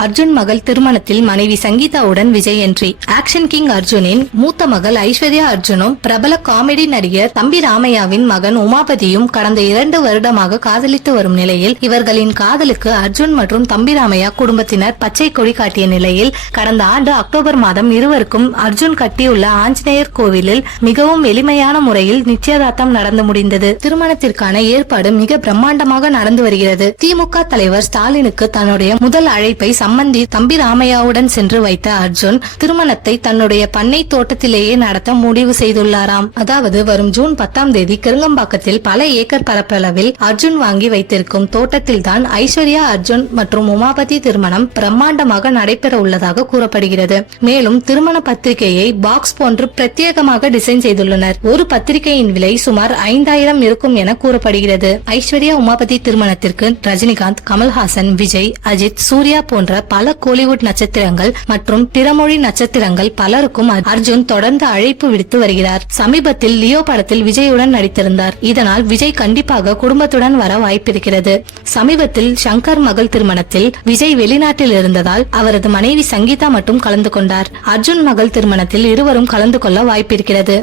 அர்ஜுன் மகள் திருமணத்தில் மனைவி சங்கீதாவுடன் விஜய் என்ட்ரி. ஆக்ஷன் கிங் அர்ஜுனின் மூத்த மகள் ஐஸ்வர்யா அர்ஜுனும் பிரபல காமெடி நடிகர் தம்பி ராமையாவின் மகன் உமாபதியும் கடந்த 2 வருடமாக காதலித்து வரும் நிலையில் இவர்களின் காதலுக்கு அர்ஜுன் மற்றும் தம்பி ராமையா குடும்பத்தினர் பச்சை கொடி காட்டிய நிலையில் கடந்த ஆண்டு அக்டோபர் மாதம் இருவருக்கும் அர்ஜுன் கட்டியுள்ள ஆஞ்சநேயர் கோவிலில் மிகவும் எளிமையான முறையில் நிச்சயதார்த்தம் நடந்து முடிந்தது. திருமணத்திற்கான ஏற்பாடு மிக பிரம்மாண்டமாக நடந்து வருகிறது. திமுக தலைவர் ஸ்டாலினுக்கு தன்னுடைய முதல் அழைப்பை சம்பந்தி தம்பி ராமையாவுடன் சென்று வைத்த அர்ஜுன் திருமணத்தை தன்னுடைய பண்ணை தோட்டத்திலேயே நடத்த முடிவு செய்துள்ளாராம். அதாவது வரும் ஜூன் 10ஆம் தேதி கிருங்கம்பாக்கத்தில் பல ஏக்கர் பரப்பளவில் அர்ஜுன் வாங்கி வைத்திருக்கும் தோட்டத்தில் தான் ஐஸ்வர்யா அர்ஜுன் மற்றும் உமாபதி திருமணம் பிரம்மாண்டமாக நடைபெற உள்ளதாக கூறப்படுகிறது. மேலும் திருமண பத்திரிகையை பாக்ஸ் போன்று பிரத்யேகமாக டிசைன் செய்துள்ளனர். ஒரு பத்திரிகையின் விலை சுமார் 5000 இருக்கும் என கூறப்படுகிறது. ஐஸ்வர்யா உமாபதி திருமணத்திற்கு ரஜினிகாந்த், கமல்ஹாசன், விஜய், அஜித், சூர்யா போன்ற பல கோலிவுட் நட்சத்திரங்கள் மற்றும் பிறமொழி நட்சத்திரங்கள் பலருக்கும் அர்ஜுன் தொடர்ந்து அழைப்பு விடுத்து வருகிறார். சமீபத்தில் லியோ படத்தில் விஜயுடன் நடித்திருந்தார். இதனால் விஜய் கண்டிப்பாக குடும்பத்துடன் வர வாய்ப்பிருக்கிறது. சமீபத்தில் சங்கர் மகள் திருமணத்தில் விஜய் வெளிநாட்டில் இருந்ததால் அவரது மனைவி சங்கீதா மட்டும் கலந்து கொண்டார். அர்ஜுன் மகள் திருமணத்தில் இருவரும் கலந்து கொள்ள வாய்ப்பிருக்கிறது.